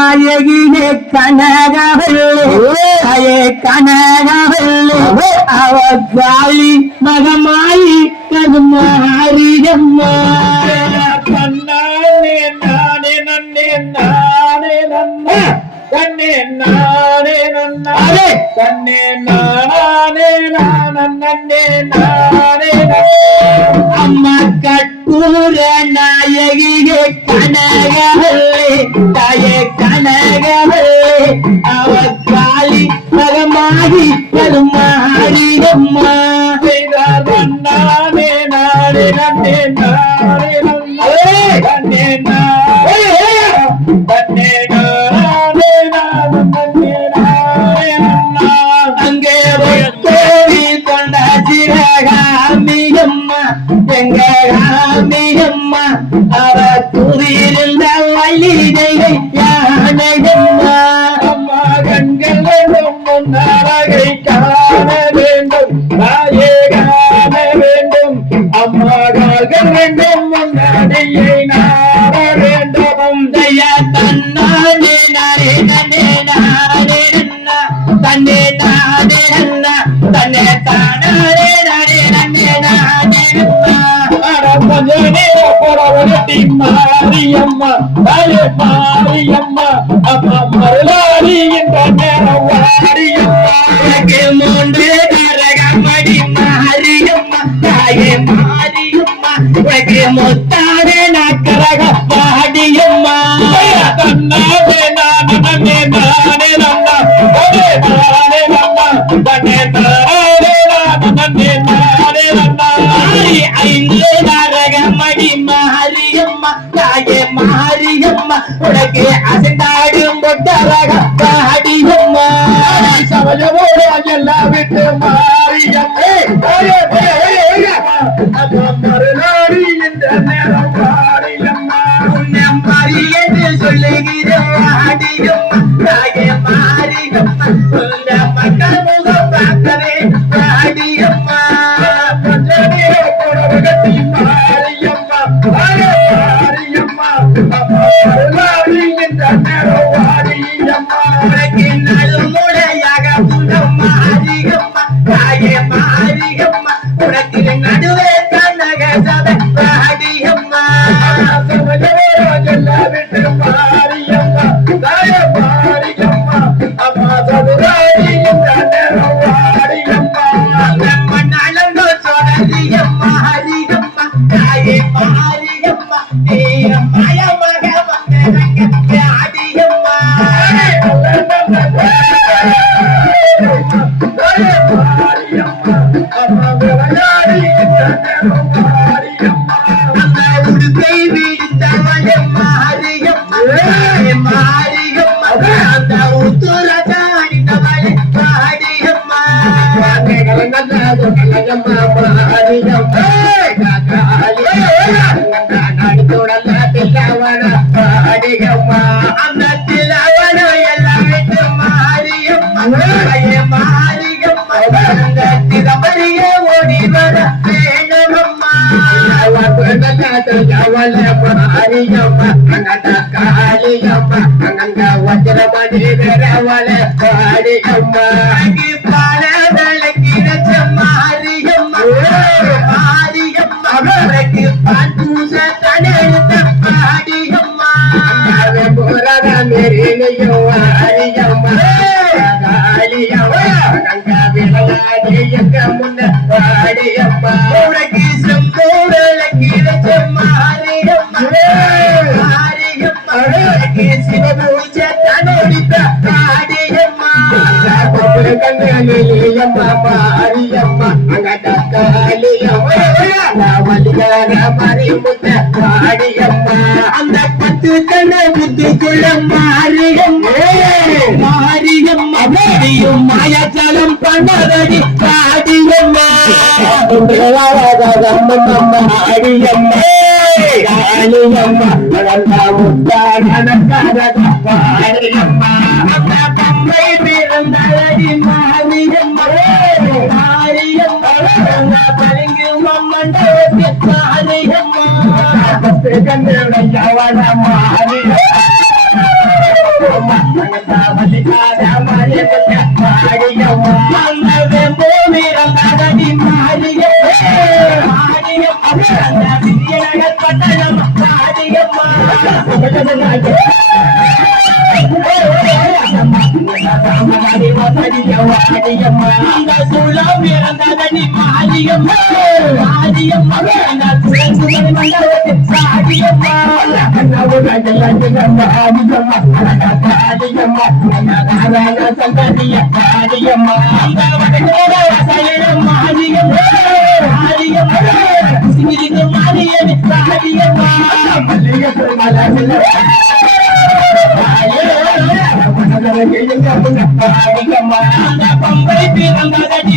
நாயகியே கனகவல்லே அயே கனகவல்லே அவ காளி மகமாயி கருமாரியம்மா. கண்ணானே நானே நன்னே நானே நன்னா கண்ணே நானே நன்னா அதே. கண்ணே நானே நானே நன்னே நானே அம்மா கற்பூர நாயகியே கனகவல்லே தாயே கனகவல்லே அவ காளி மகமாயி கருமாரியம்மா செய்தார் நானே நானே நன்னே நானே நன்னா வேண்டும் முன்னடியை நாட வேண்டும் தன்னே தன்னே மாரியம்மா. மாரியம்மா. அம்மா மருளாரி என்ற நேரம் வாரியம்மா. மூன்று தாயே மாரியம்மா உனக்கு முத்தான நக்கரக பாடியம்மா. தன்னாலே நானே நன்னே நானே நன்னா தனே நானே நன்னா தனே நானே நானே நன்னே நானே நன்னா ஆரி ஐந்து நரகமடி மாரியம்மா தாயே மாரியம்மா. உனக்கு அசைந்தாடும் பொட்டரக பாடியம்மா. சமயமோடு எல்லாம் விட்டு மாரியம்மா. தாயே மாரியம்மா மாரியம்மா அந்த திலவரியே ஓடி வர அங்கி பால விளக்கிடச்ச மாரியம்மா மாரியம்மா அந்த பத்து கண்ண புத்துக்குள்ள மாரியம்மா மாரியம்மா மாரியும் மாயாச்சாலம் பண்ணதடி பாடியம்மா மாரியம்மா அந்த மண்டபத்தில் மன்னவே பூமி ரங்கடி மா மாரியம்மா அந்த விஜயநகர் பட்டணம் மாரியம்மா அந்த மாரியடி மாரியம்மா பம்பை பிறந்ததடி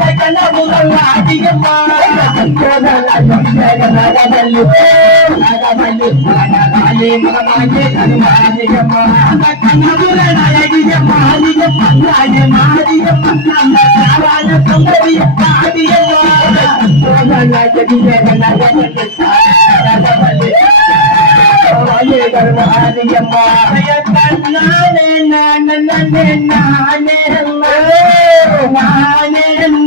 மாயா மாய காரி மாரியம்மா மாயம்மா மக்கள் எல்லாம் பார்த்தவே